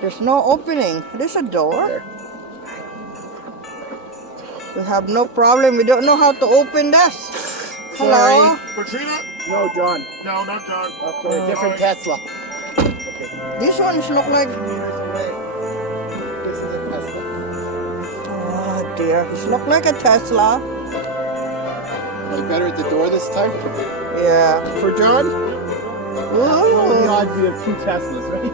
There's no opening. There's a door. We have no problem. We don't know how to open this. Hello? Katrina? No, John. No, not John. Okay, different Tesla. These ones look like... This is a Tesla. Oh dear, these look like a Tesla. Like better at the door this time? Yeah. For John? What would the Ooh, odds be of 2 Teslas, right?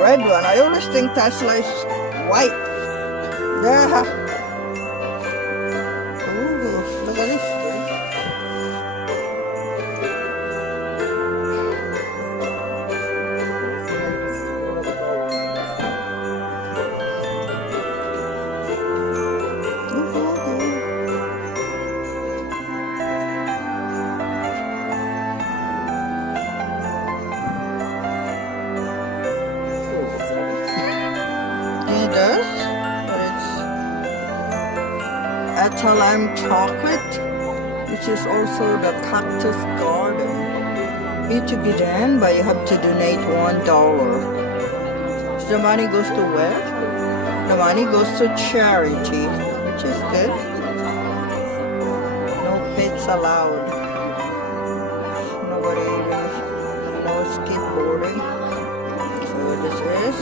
red one. I always think Tesla is white. Yeah. Ooh, look at this. It's Ethel M Chocolate, which is also the Cactus Garden. You to get in, but you have to donate $1. So the money goes to where? The money goes to charity, which is good. No pets allowed. Nobody even, no skateboarding. So this is.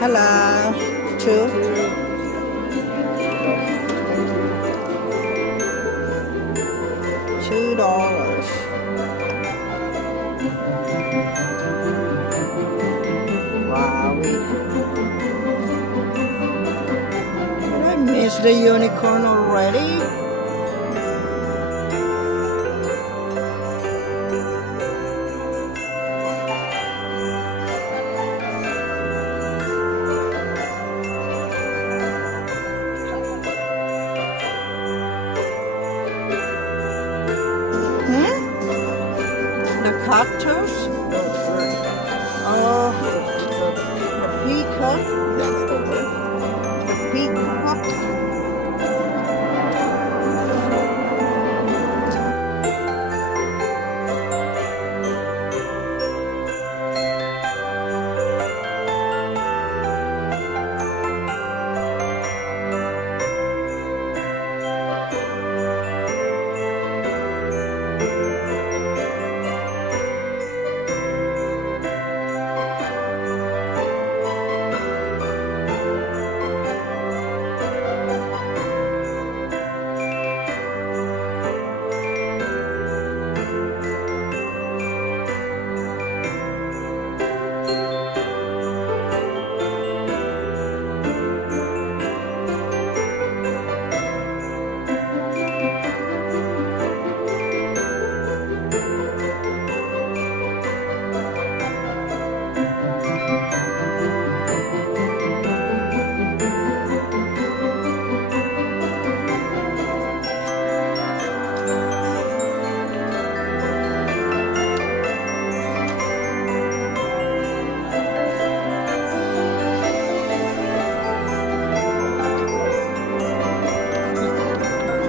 Hello. $2. Wow. Did I miss the unicorn already? The cactus? Oh, the peacock. That's the word. The peacock.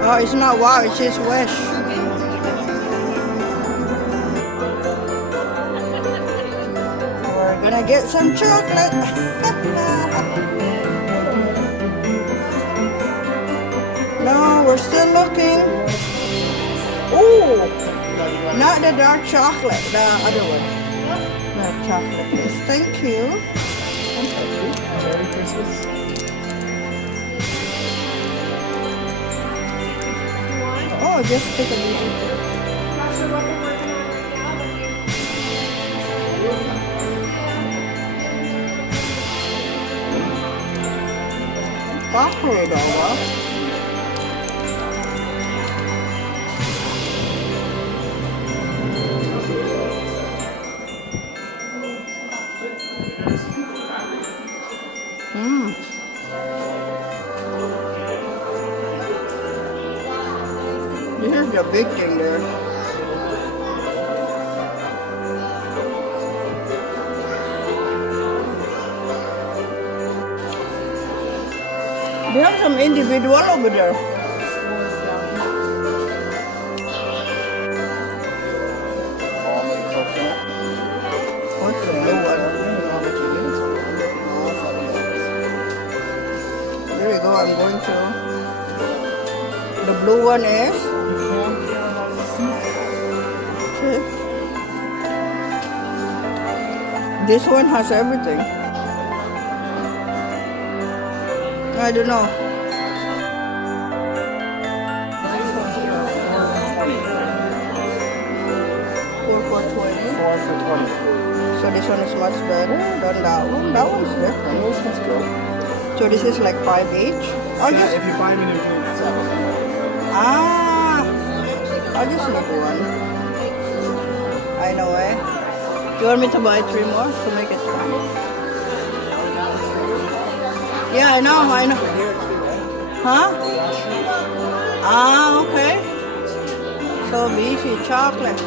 Oh, it's not wow, it's just wish. We're gonna get some chocolate. No, we're still looking. Ooh, not the dark chocolate, the other one. Dark chocolate, yes, thank you. Merry Christmas. Oh, just take a little. Chocolate daw ba? Here's the big thing there. They have some individual over there. Almond blue one is? Okay. This one has everything. I don't know. $4 for $20. 4 for 20. So this one is much better than that one. That one's different. Those ones go. So this is like 5 each. I'll just If you buy them in blue, it's 7. I'll just make one. I know, eh? You want me to buy 3 more to make it fun? Yeah, I know. Huh? Okay. So beefy chocolate.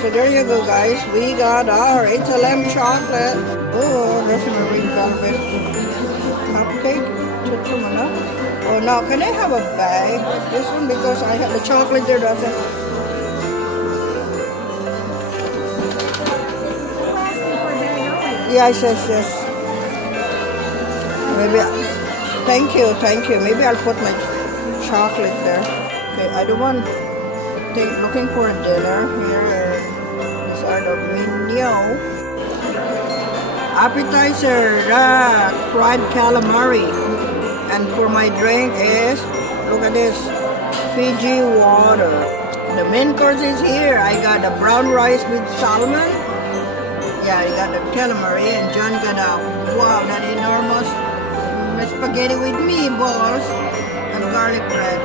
So there you go, guys. We got our Ethel M chocolate. Oh, there's a red velvet cupcake. Oh, now can I have a bag like this one because I have the chocolate there doesn't. Yes. Maybe. Thank you. Maybe I'll put my chocolate there. Okay, I don't want. Looking for a dinner here. These are the menu. Appetizer, fried calamari. And for my drink is, look at this, Fiji water. The main course is here. I got the brown rice with salmon. Yeah, I got the calamari, and John got that enormous spaghetti with meatballs and garlic bread.